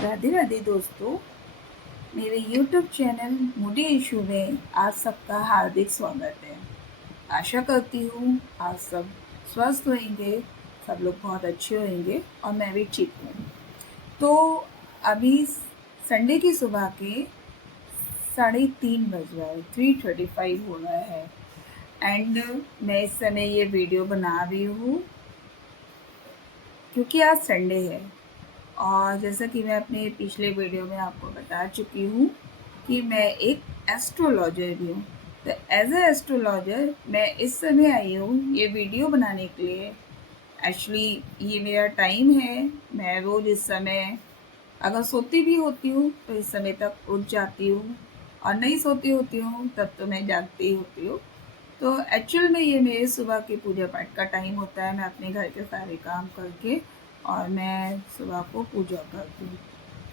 राधे राधे दोस्तों, मेरे YouTube channel Moody issue में आप सबका हार्दिक स्वागत है। आशा करती हूँ आप सब स्वस्थ होंगे, सब लोग बहुत अच्छे होंगे और मैं भी ठीक हूँ। तो अभी संडे की सुबह के 3:30 बज रहा है, 3:35 हो रहा है एंड मैं इस समय ये वीडियो बना रही हूँ क्योंकि आज संडे है। और जैसा कि मैं अपने पिछले वीडियो में आपको बता चुकी हूँ कि मैं एक एस्ट्रोलॉजर भी हूँ। तो एज ए एस्ट्रोलॉजर मैं इस समय आई हूँ ये वीडियो बनाने के लिए। एक्चुअली ये मेरा टाइम है। मैं रोज़ इस समय अगर सोती भी होती हूँ तो इस समय तक उठ जाती हूँ, और नहीं सोती होती हूँ तब तो मैं जागती होती हूँ। तो एक्चुअल में ये मेरे सुबह के पूजा पाठ का टाइम होता है। मैं अपने घर के सारे काम करके और मैं सुबह को पूजा करती हूँ।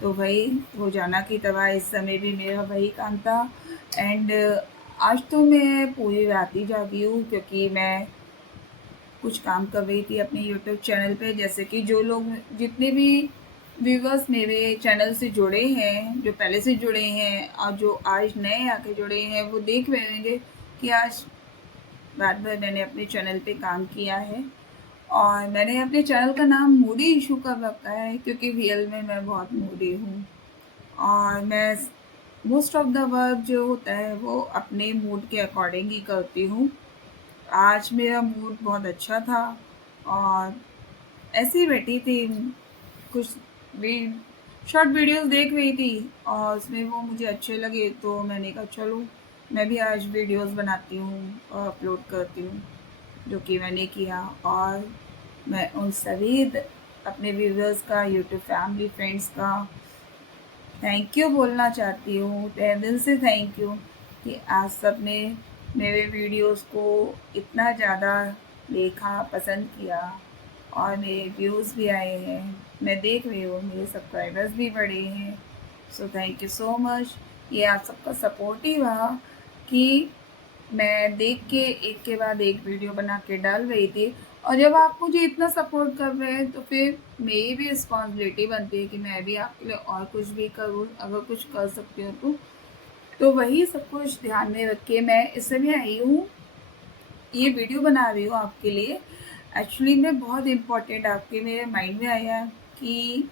तो वही रोजाना की तरह इस समय भी मेरा वही काम था। एंड आज तो मैं पूरी रात ही जागी हूँ क्योंकि मैं कुछ काम कर रही थी अपने यूट्यूब चैनल पे। जैसे कि जो लोग जितने भी व्यूवर्स मेरे चैनल से जुड़े हैं, जो पहले से जुड़े हैं और जो आज नए आके जुड़े हैं, वो देख रहे होंगे कि आज रात भर मैंने अपने चैनल पे काम किया है। और मैंने अपने चैनल का नाम मूडी इशू कर रखा है क्योंकि रियल में मैं बहुत मूडी हूँ। और मैं मोस्ट ऑफ द वर्क जो होता है वो अपने मूड के अकॉर्डिंग ही करती हूँ। आज मेरा मूड बहुत अच्छा था और ऐसे ही बैठी थी, कुछ भी शॉर्ट वीडियोस देख रही थी और उसमें वो मुझे अच्छे लगे तो मैंने कहा चलो मैं भी आज वीडियोस बनाती हूँ और अपलोड करती हूँ, जो कि मैंने किया। और मैं उन सभी अपने व्यूवर्स का, यूट्यूब फैमिली फ्रेंड्स का थैंक यू बोलना चाहती हूँ, तहे दिल से थैंक यू कि आज सब ने मेरे वीडियोस को इतना ज़्यादा देखा, पसंद किया और मेरे व्यूज़ भी आए हैं। मैं देख रही हूँ मेरे सब्सक्राइबर्स भी बढ़े हैं। So thank you so much. ये आप सबका सपोर्ट ही रहा कि मैं देख के एक के बाद एक वीडियो बना के डाल रही थी। और जब आप मुझे इतना सपोर्ट कर रहे हैं तो फिर मेरी भी रिस्पॉन्सिबिलिटी बनती है कि मैं भी आपके लिए और कुछ भी करूँ, अगर कुछ कर सकती हूँ तो वही सब कुछ ध्यान में रख के मैं इस समय आई हूँ, ये वीडियो बना रही हूँ आपके लिए। एक्चुअली में बहुत इम्पोर्टेंट आपके मेरे माइंड में आया कि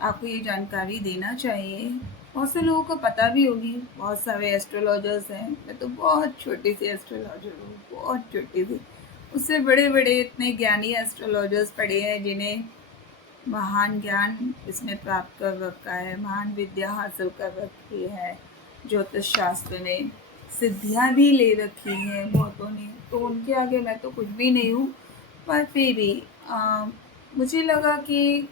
आपको ये जानकारी देना चाहिए। बहुत से लोगों को पता भी होगी, बहुत सारे एस्ट्रोलॉजर्स हैं। मैं तो बहुत छोटी सी एस्ट्रोलॉजर हूँ, बहुत छोटी सी। उससे बड़े बड़े इतने ज्ञानी एस्ट्रोलॉजर्स पढ़े हैं जिन्हें महान ज्ञान इसमें प्राप्त कर रखा है, महान विद्या हासिल कर रखी है, ज्योतिष शास्त्र में सिद्धियाँ भी ले रखी हैं बहुतों ने। तो उनके आगे मैं तो कुछ भी नहीं हूँ। पर फिर भी मुझे लगा कि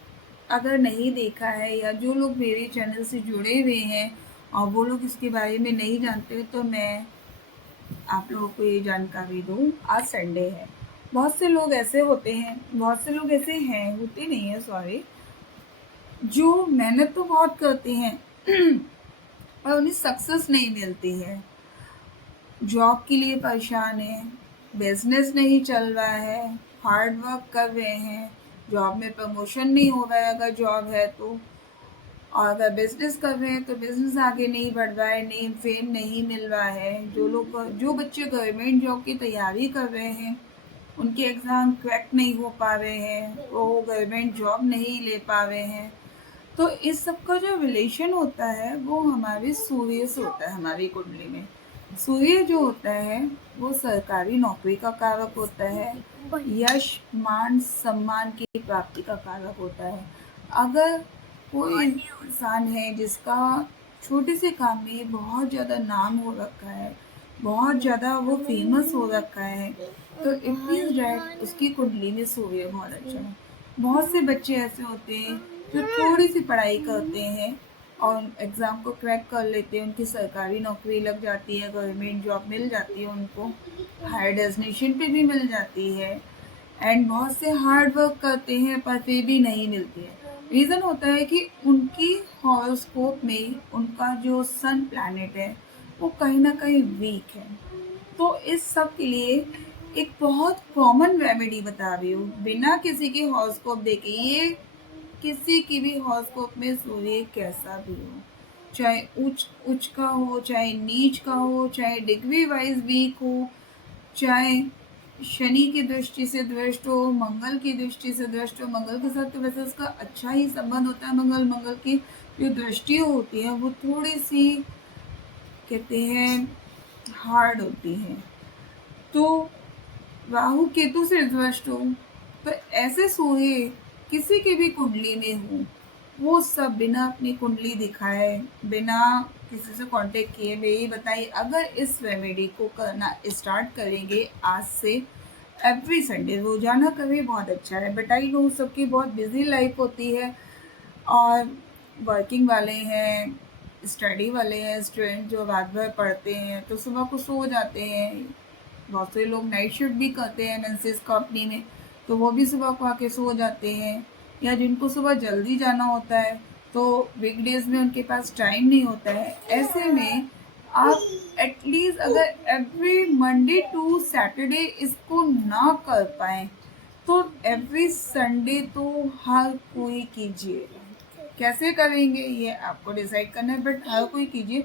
अगर नहीं देखा है या जो लोग मेरे चैनल से जुड़े हुए हैं और वो लोग इसके बारे में नहीं जानते तो मैं आप लोगों को ये जानकारी दूँ। आज संडे है। बहुत से लोग ऐसे होते हैं, बहुत से लोग ऐसे हैं, होते नहीं हैं सॉरी, जो मेहनत तो बहुत करते हैं पर उन्हें सक्सेस नहीं मिलती है। जॉब के लिए परेशान है, बिजनेस नहीं चल रहा है, हार्ड वर्क कर रहे हैं, जॉब में प्रमोशन नहीं हो रहा है अगर जॉब है तो, और अगर बिजनेस कर रहे हैं तो बिजनेस आगे नहीं बढ़ रहा है, नेम फेम नहीं मिल रहा है। जो बच्चे गवर्नमेंट जॉब की तैयारी कर रहे हैं उनके एग्ज़ाम क्रैक नहीं हो पा रहे हैं, वो गवर्नमेंट जॉब नहीं ले पा रहे हैं। तो इस सब का जो रिलेशन होता है वो हमारे सूर्य से होता है। हमारी कुंडली में सूर्य जो होता है वो सरकारी नौकरी का कारक होता है, यश मान सम्मान की प्राप्ति का कारक होता है। अगर कोई इंसान है जिसका छोटे से काम में बहुत ज़्यादा नाम हो रखा है, बहुत ज़्यादा वो फेमस हो रखा है, तो इट मीन्स डैट उसकी कुंडली में सूर्य बहुत अच्छा है। बहुत से बच्चे ऐसे होते हैं जो थोड़ी सी पढ़ाई करते हैं और एग्ज़ाम को क्रैक कर लेते हैं, उनकी सरकारी नौकरी लग जाती है, गवर्नमेंट जॉब मिल जाती है उनको, हायर डेजिग्नेशन पे भी मिल जाती है। एंड बहुत से हार्ड वर्क करते हैं पर फिर भी नहीं मिलती है। रीज़न होता है कि उनकी हॉरोस्कोप में उनका जो सन प्लैनेट है वो कहीं ना कहीं वीक है। तो इस सब के लिए एक बहुत कॉमन रेमेडी बता रही हूँ, बिना किसी के हॉरोस्कोप देखे। ये किसी की भी हॉरोस्कोप में सूर्य कैसा भी हो, चाहे उच्च उच्च का हो, चाहे नीच का हो, चाहे डिग्री वाइज वीक हो, चाहे शनि की दृष्टि से दृष्ट हो, मंगल की दृष्टि से दृष्ट हो। मंगल के साथ तो वैसे उसका अच्छा ही संबंध होता है। मंगल की जो दृष्टि होती है वो थोड़ी सी कहते हैं हार्ड होती है। तो राहु केतु से दृष्ट हो, तो ऐसे सूर्य किसी की भी कुंडली में हो, वो सब बिना अपनी कुंडली दिखाए, बिना किसी से कांटेक्ट किए हुए ही बताइए। अगर इस रेमेडी को करना स्टार्ट करेंगे आज से, एवरी संडे रोजाना कभी बहुत अच्छा है। बट आई नो सबकी बहुत बिजी लाइफ होती है, और वर्किंग वाले हैं, स्टडी वाले हैं, स्टूडेंट जो रात भर पढ़ते हैं तो सुबह को सो जाते हैं। बहुत से लोग नाइट शिफ्ट भी करते हैं एमएनसीज कंपनी में, तो वो भी सुबह को आके सो जाते हैं। या जिनको सुबह जल्दी जाना होता है तो वीकडेज में उनके पास टाइम नहीं होता है। ऐसे में आप एटलीस्ट अगर एवरी मंडे टू सैटरडे इसको ना कर पाए तो एवरी संडे तो हर कोई कीजिए। कैसे करेंगे ये आपको डिसाइड करना है, बट हर कोई कीजिए।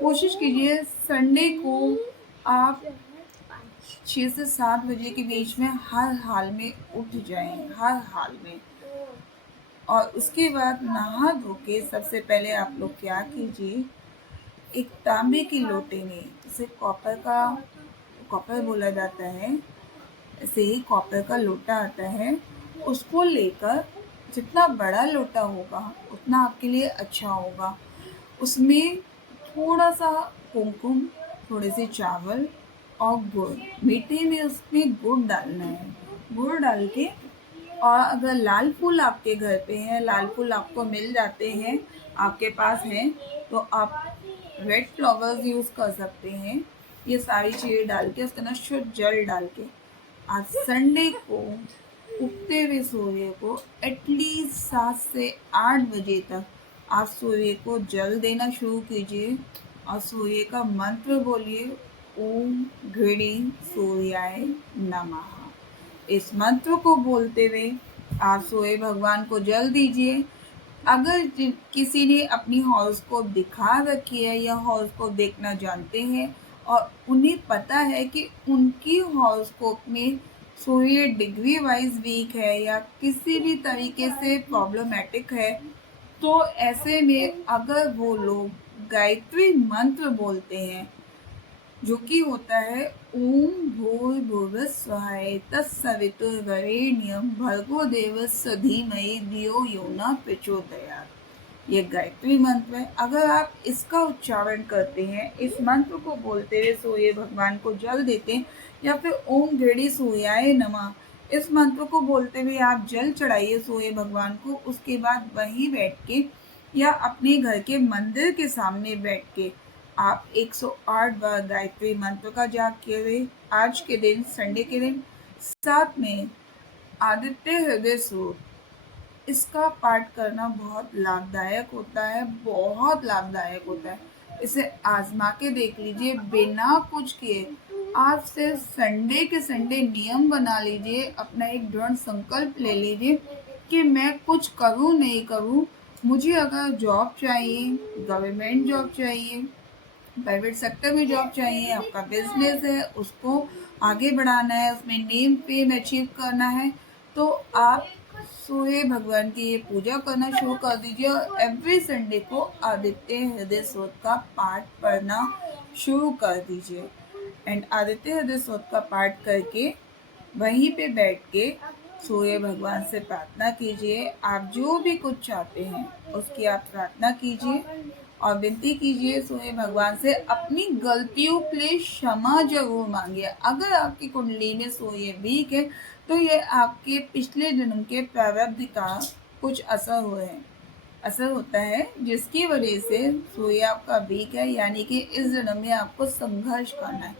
कोशिश कीजिए संडे को आप 6 से 7 बजे के बीच में हर हाल में उठ जाएं, हर हाल में। और उसके बाद नहा धो के सबसे पहले आप लोग क्या कीजिए, एक तांबे की लोटे में, इसे कॉपर बोला जाता है, ऐसे ही कॉपर का लोटा आता है, उसको लेकर जितना बड़ा लोटा होगा उतना आपके लिए अच्छा होगा। उसमें थोड़ा सा कुमकुम, थोड़े से चावल और गुड़, मीठे में उसमें गुड़ डालना है। गुड़ डाल के, और अगर लाल फूल आपके घर पे हैं, लाल फूल आपको मिल जाते हैं, आपके पास हैं, तो आप रेड फ्लावर्स यूज़ कर सकते हैं। ये सारी चीज़ें डाल के उसके अंदर शुद्ध जल डाल के आज संडे को उगते हुए सूर्य को एटलीस्ट 7 से 8 बजे तक आप सूर्य को जल देना शुरू कीजिए और सूर्य का मंत्र बोलिए, ओम घृणी सूर्याय नमः। इस मंत्र को बोलते हुए आप सूर्य भगवान को जल दीजिए। अगर किसी ने अपनी हॉरोस्कोप दिखा रखी है या हॉरोस्कोप देखना जानते हैं और उन्हें पता है कि उनकी हॉरोस्कोप में सूर्य डिग्री वाइज वीक है या किसी भी तरीके से प्रॉब्लमेटिक है, तो ऐसे में अगर वो लोग गायत्री मंत्र बोलते हैं, जो कि होता है ओम भूर्भुवः स्वः तत्सवितुर्वरेण्यं भर्गो देवस्य धीमहि धियो यो न प्रचोदयात्। ये गायत्री मंत्र है। अगर आप इसका उच्चारण करते हैं, इस मंत्र को बोलते हुए सूर्य भगवान को जल देते हैं, या फिर ओम घृणी सूर्याय नमः, इस मंत्र को बोलते हुए आप जल चढ़ाइए सूर्य भगवान को। उसके बाद वहीं बैठ के या अपने घर के मंदिर के सामने बैठ के आप 108 बार गायत्री मंत्र का जाप किए हुए आज के दिन, संडे के दिन, साथ में आदित्य हृदय सूक्त, इसका पाठ करना बहुत लाभदायक होता है, बहुत लाभदायक होता है। इसे आजमा के देख लीजिए बिना कुछ किए। आप सिर्फ संडे के संडे नियम बना लीजिए, अपना एक दृढ़ संकल्प ले लीजिए कि मैं कुछ करूं नहीं करूं, मुझे अगर जॉब चाहिए, गवर्नमेंट जॉब चाहिए, प्राइवेट सेक्टर में जॉब चाहिए, आपका बिजनेस है उसको आगे बढ़ाना है, उसमें नेम फेम अचीव करना है, तो आप सूर्य भगवान की ये पूजा करना शुरू कर दीजिए और एवरी संडे को आदित्य हृदय स्तोत्र का पाठ पढ़ना शुरू कर दीजिए। एंड आदित्य हृदय स्तोत्र का पाठ करके वहीं पे बैठ के सूर्य भगवान से प्रार्थना कीजिए। आप जो भी कुछ चाहते हैं उसकी आप प्रार्थना कीजिए और विनती कीजिए सूर्य भगवान से। अपनी गलतियों के लिए क्षमा जरूर मांगिए। अगर आपकी कुंडली में सूर्य वीक है तो ये आपके पिछले जन्म के प्रारब्ध का कुछ असर होता है, जिसकी वजह से सूर्य आपका वीक है, यानी कि इस जन्म में आपको संघर्ष करना है।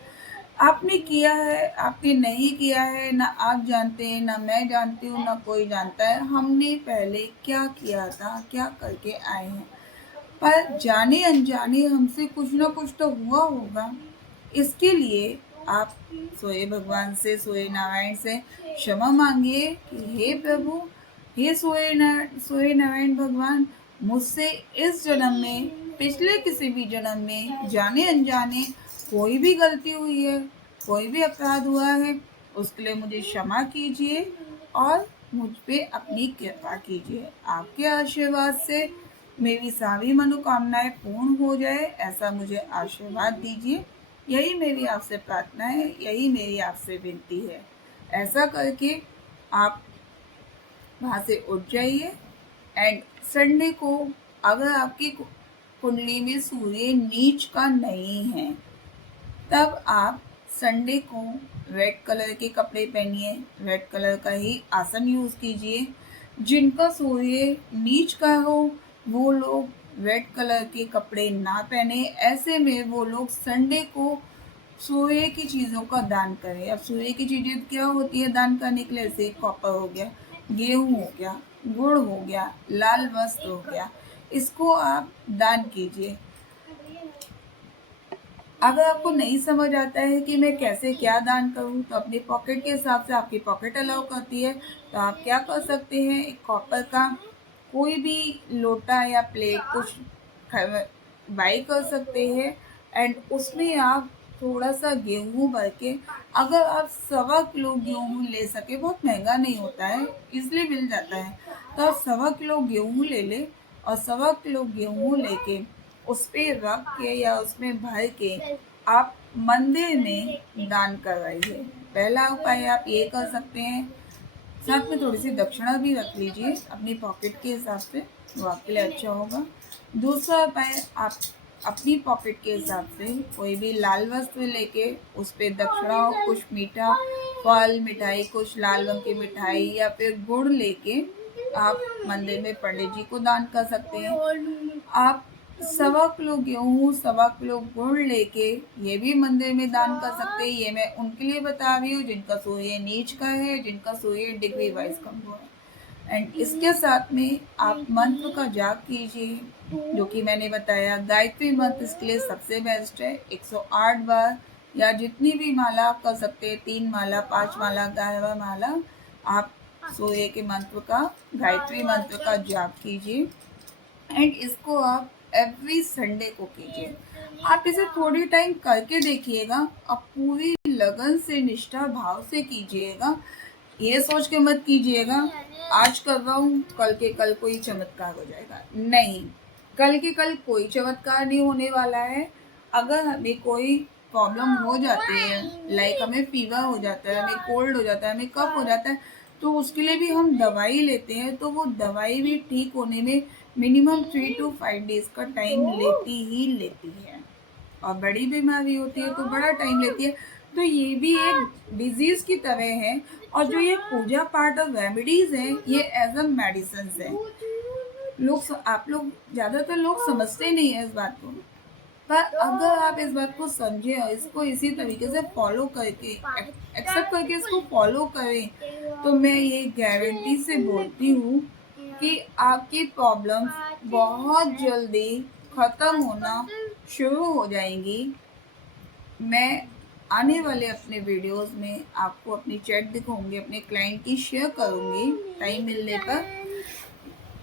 आपने किया है, आपने नहीं किया है, ना आप जानते हैं, ना मैं जानती हूँ, ना कोई जानता है हमने पहले क्या किया था, क्या करके आए हैं। पर जाने अनजाने हमसे कुछ ना कुछ तो हुआ होगा। इसके लिए आप सूर्य भगवान से, सूर्य नारायण से क्षमा मांगिए कि हे प्रभु, हे सूर्यनारायण भगवान, मुझसे इस जन्म में, पिछले किसी भी जन्म में जाने अनजाने कोई भी गलती हुई है, कोई भी अपराध हुआ है, उसके लिए मुझे क्षमा कीजिए और मुझ पे अपनी कृपा कीजिए। आपके आशीर्वाद से मेरी सारी मनोकामनाएं पूर्ण हो जाए, ऐसा मुझे आशीर्वाद दीजिए। यही मेरी आपसे प्रार्थना है, यही मेरी आपसे विनती है। ऐसा करके आप वहाँ से उठ जाइए। एंड संडे को अगर आपकी कुंडली में सूर्य नीच का नहीं है, तब आप संडे को रेड कलर के कपड़े पहनिए, रेड कलर का ही आसन यूज़ कीजिए। जिनका सूर्य नीच का हो वो लोग रेड कलर के कपड़े ना पहने। ऐसे में वो लोग संडे को सूर्य की चीज़ों का दान करें। अब सूर्य की चीज़ें क्या होती है दान करने के लिए? जैसे कॉपर हो गया, गेहूँ हो गया, गुड़ हो गया, लाल वस्त्र हो गया, इसको आप दान कीजिए। अगर आपको नहीं समझ आता है कि मैं कैसे क्या दान करूं, तो अपनी पॉकेट के हिसाब से, आपकी पॉकेट अलाउ करती है तो आप क्या कर सकते हैं, एक कॉपर का कोई भी लोटा या प्लेट कुछ बाई कर सकते हैं। एंड उसमें आप थोड़ा सा गेहूँ भर के, अगर आप 1.25 किलो गेहूँ ले सके, बहुत महंगा नहीं होता है, इसलिए मिल जाता है, तो आप 1.25 किलो गेहूँ ले लें और 1.25 किलो गेहूँ लेके उस पर रख के या उसमें भर के आप मंदिर में दान करवाइए। पहला उपाय आप ये कर सकते हैं। साथ में थोड़ी सी दक्षिणा भी रख लीजिए अपनी पॉकेट के हिसाब से, वो आपके लिए अच्छा होगा। दूसरा उपाय, आप अपनी पॉकेट के हिसाब से कोई भी लाल वस्त्र लेके उस पर दक्षिणा, कुछ मीठा फल, मिठाई, कुछ लाल रंग की मिठाई या फिर गुड़ लेके आप मंदिर में पंडित जी को दान कर सकते हैं। आप 1.25 किलो गेहूँ, 1.25 किलो गुड़ लेके ये भी मंदिर में दान कर सकते हैं। ये मैं उनके लिए बता रही हूँ जिनका सूर्य नीच का है, जिनका सूर्य डिग्री वाइज कमजोर है। एंड इसके साथ में आप मंत्र का जाप कीजिए, जो कि मैंने बताया। गायत्री मंत्र इसके लिए सबसे बेस्ट है। 108 बार या जितनी भी माला आप कर सकते हैं, 3 माला, 5 माला, 11 माला, आप सूर्य के मंत्र का, गायत्री मंत्र का जाप कीजिए। एंड इसको आप एवरी संडे को कीजिए। आप इसे थोड़ी टाइम करके देखिएगा, आप पूरी लगन से, निष्ठा भाव से कीजिएगा। ये सोच के मत कीजिएगा आज कर रहा हूँ कल के कल कोई चमत्कार हो जाएगा। नहीं, कल के कल कोई चमत्कार नहीं होने वाला है। अगर हमें कोई प्रॉब्लम हो जाती है, लाइक हमें फीवर हो जाता है, हमें कोल्ड हो जाता है, हमें कफ हो जाता है, तो उसके लिए भी हम दवाई लेते हैं, तो वो दवाई भी ठीक होने में मिनिमम 3 to 5 डेज का टाइम लेती ही लेती है। और बड़ी बीमारी होती है तो बड़ा टाइम लेती है। तो ये भी एक डिजीज की तरह है। और जो ये पूजा पाठ और रेमेडीज हैं, ये एज अ मेडिसिन है। आप लोग, ज़्यादातर लोग समझते नहीं है इस बात को, पर अगर आप इस बात को समझें और इसको इसी तरीके से फॉलो करके, एक्सेप्ट करके इसको फॉलो करें, तो मैं ये गारंटी से बोलती हूँ कि आपकी प्रॉब्लम्स बहुत जल्दी ख़त्म होना शुरू हो जाएंगी। मैं आने वाले अपने वीडियोस में आपको अपनी चैट दिखाऊंगी, अपने क्लाइंट की शेयर करूंगी टाइम मिलने पर।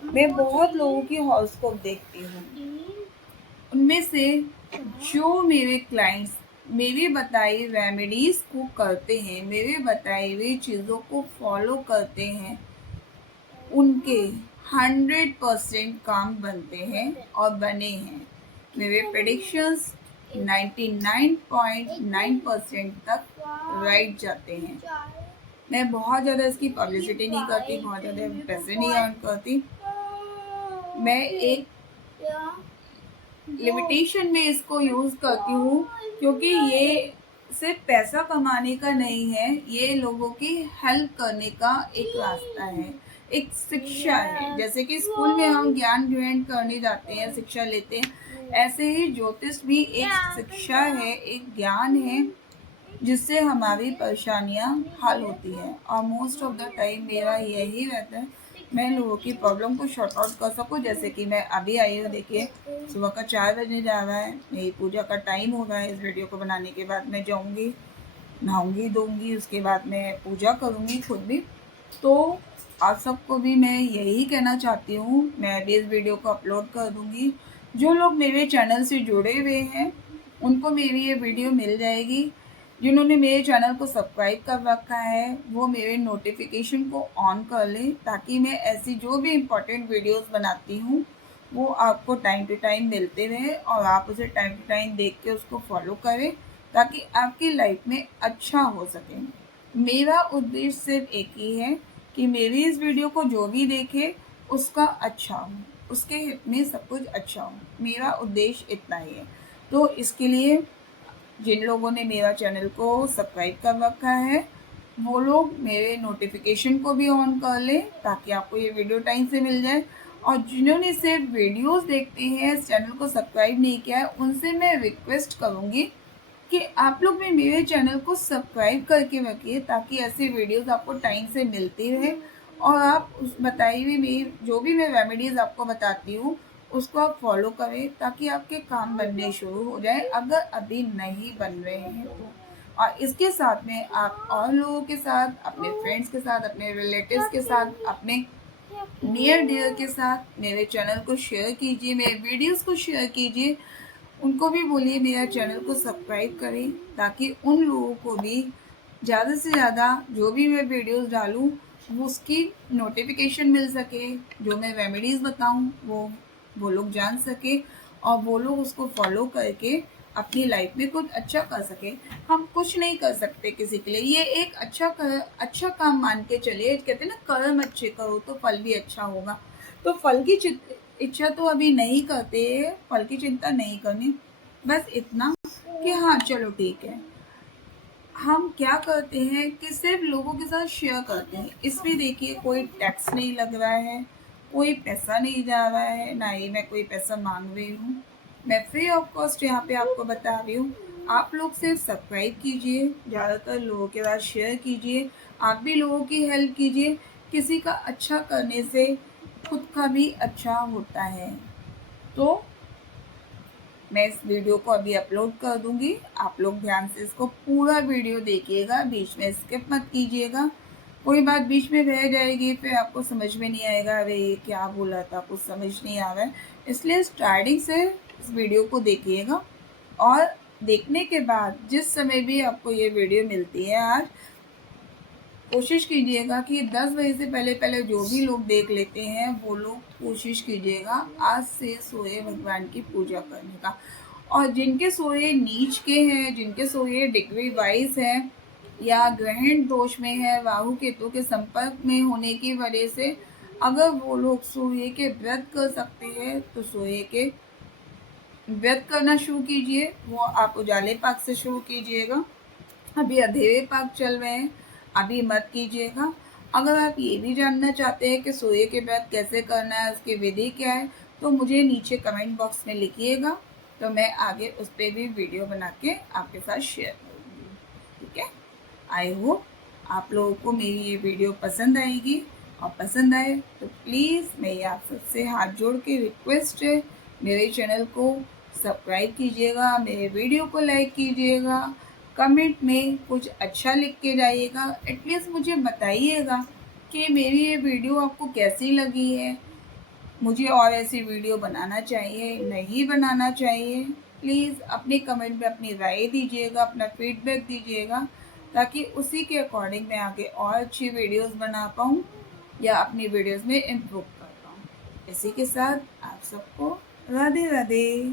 मैं बहुत लोगों की हॉरोस्कोप देखती हूँ, उनमें से जो मेरे क्लाइंट्स मेरे बताई रेमेडीज को करते हैं, मेरे बताई हुई चीज़ों को फॉलो करते हैं, उनके 100% काम बनते हैं और बने हैं। मेरे प्रेडिक्शंस 99.9% तक राइट जाते हैं। मैं बहुत ज़्यादा इसकी पब्लिसिटी नहीं करती, बहुत ज़्यादा पैसे नहीं अर्न करती। मैं एक लिमिटेशन में इसको यूज़ करती हूँ, क्योंकि ये सिर्फ पैसा कमाने का नहीं है, ये लोगों की हेल्प करने का एक रास्ता है, एक शिक्षा है। जैसे कि स्कूल में हम ज्ञान ग्रहण करने जाते हैं, शिक्षा लेते हैं, ऐसे ही ज्योतिष भी एक शिक्षा है, एक ज्ञान है, जिससे हमारी परेशानियां हल होती हैं। और मोस्ट ऑफ द टाइम मेरा यही रहता है, मैं लोगों की प्रॉब्लम को शॉर्ट आउट कर सकूं। जैसे कि मैं अभी आई हूँ, देखिए सुबह का 4 बजने जा रहा है, मेरी पूजा का टाइम हो रहा है। इस वीडियो को बनाने के बाद मैं जाऊँगी, नहाऊँगी धोऊँगी, उसके बाद मैं पूजा करूँगी खुद भी। तो आप सबको भी मैं यही कहना चाहती हूँ, मैं भी इस वीडियो को अपलोड कर दूँगी। जो लोग मेरे चैनल से जुड़े हुए हैं, उनको मेरी ये वीडियो मिल जाएगी। जिन्होंने मेरे चैनल को सब्सक्राइब कर रखा है, वो मेरे नोटिफिकेशन को ऑन कर लें, ताकि मैं ऐसी जो भी इम्पोर्टेंट वीडियोस बनाती हूँ, वो आपको टाइम टू टाइम मिलते रहें और आप उसे टाइम टू टाइम देख के उसको फॉलो करें, ताकि आपकी लाइफ में अच्छा हो सके। मेरा उद्देश्य सिर्फ एक ही है कि मेरी इस वीडियो को जो भी देखे उसका अच्छा हो, उसके हित में सब कुछ अच्छा हो। मेरा उद्देश्य इतना ही है। तो इसके लिए जिन लोगों ने मेरा चैनल को सब्सक्राइब कर रखा है, वो लोग मेरे नोटिफिकेशन को भी ऑन कर लें, ताकि आपको ये वीडियो टाइम से मिल जाए। और जिन्होंने सिर्फ वीडियोस देखते हैं, इस चैनल को सब्सक्राइब नहीं किया है, उनसे मैं रिक्वेस्ट करूँगी कि आप लोग भी मेरे चैनल को सब्सक्राइब करके रखिए, ताकि ऐसे वीडियोस आपको टाइम से मिलती रहे और आप उस बताई हुई मेरी जो भी मैं रेमेडीज़ आपको बताती हूँ, उसको आप फॉलो करें, ताकि आपके काम बनने शुरू हो जाए, अगर अभी नहीं बन रहे हैं तो। और इसके साथ में आप और लोगों के साथ, अपने फ्रेंड्स के साथ, अपने रिलेटिव्स के साथ, अपने नियर डियर के साथ मेरे चैनल को शेयर कीजिए, मेरे वीडियोस को शेयर कीजिए। उनको भी बोलिए मेरा चैनल को सब्सक्राइब करें, ताकि उन लोगों को भी ज़्यादा से ज़्यादा जो भी मैं वीडियोस डालूँ, वो उसकी नोटिफिकेशन मिल सके। जो मैं रेमेडीज़ बताऊँ वो लोग जान सके और वो लोग उसको फॉलो करके अपनी लाइफ में कुछ अच्छा कर सके। हम कुछ नहीं कर सकते किसी के लिए, ये एक अच्छा काम मान के चलिए। कहते हैं ना, कर्म अच्छे करो तो फल भी अच्छा होगा। तो फल की इच्छा तो अभी नहीं करते, फल की चिंता नहीं करनी, बस इतना कि हाँ चलो ठीक है। हम क्या करते हैं कि सिर्फ लोगों के साथ शेयर करते हैं। इसमें देखिए, कोई टैक्स नहीं लग रहा है, कोई पैसा नहीं जा रहा है, ना ही मैं कोई पैसा मांग रही हूँ। मैं फ्री ऑफ कॉस्ट यहाँ पे आपको बता रही हूँ। आप लोग सिर्फ सब्सक्राइब कीजिए, ज़्यादातर लोगों के साथ शेयर कीजिए, आप भी लोगों की हेल्प कीजिए। किसी का अच्छा करने से खुद का भी अच्छा होता है। तो मैं इस वीडियो को अभी अपलोड कर दूंगी, आप लोग ध्यान से इसको पूरा वीडियो देखिएगा, बीच में स्किप मत कीजिएगा। कोई बात बीच में रह जाएगी, फिर आपको समझ में नहीं आएगा, अरे ये क्या बोला था, कुछ समझ नहीं आ रहा है। इसलिए स्टार्टिंग से इस वीडियो को देखिएगा और देखने के बाद जिस समय भी आपको ये वीडियो मिलती है, आज कोशिश कीजिएगा कि 10 बजे से पहले पहले जो भी लोग देख लेते हैं, वो लोग कोशिश कीजिएगा आज से सूर्य भगवान की पूजा करने का। और जिनके सूर्य नीच के हैं, जिनके सूर्य डिग्री वाइज हैं या ग्रहण दोष में है, राहु केतु के संपर्क में होने की वजह से, अगर वो लोग सूर्य के व्रत कर सकते हैं तो सूर्य के व्रत करना शुरू कीजिए। वो आप उजाले पाक से शुरू कीजिएगा। अभी अंधेरे पाक चल रहे हैं, अभी मत कीजिएगा। अगर आप ये भी जानना चाहते हैं कि सूर्य के व्रत कैसे करना है, उसकी विधि क्या है, तो मुझे नीचे कमेंट बॉक्स में लिखिएगा, तो मैं आगे उस पर भी वीडियो बना के आपके साथ शेयर करूँगी। ठीक है, आई होप आप लोगों को मेरी ये वीडियो पसंद आएगी, और पसंद आए तो प्लीज़ मेरी आप सबसे हाथ जोड़ के रिक्वेस्ट है, मेरे चैनल को सब्सक्राइब कीजिएगा, मेरे वीडियो को लाइक कीजिएगा, कमेंट में कुछ अच्छा लिख के जाइएगा। एटलीस्ट मुझे बताइएगा कि मेरी ये वीडियो आपको कैसी लगी है, मुझे और ऐसी वीडियो बनाना चाहिए, नहीं बनाना चाहिए। प्लीज़ अपने कमेंट में अपनी राय दीजिएगा, अपना फीडबैक दीजिएगा, ताकि उसी के अकॉर्डिंग मैं आगे और अच्छी वीडियोस बना पाऊँ या अपनी वीडियोस में इम्प्रूव कर पाऊँ। इसी के साथ आप सबको राधे राधे।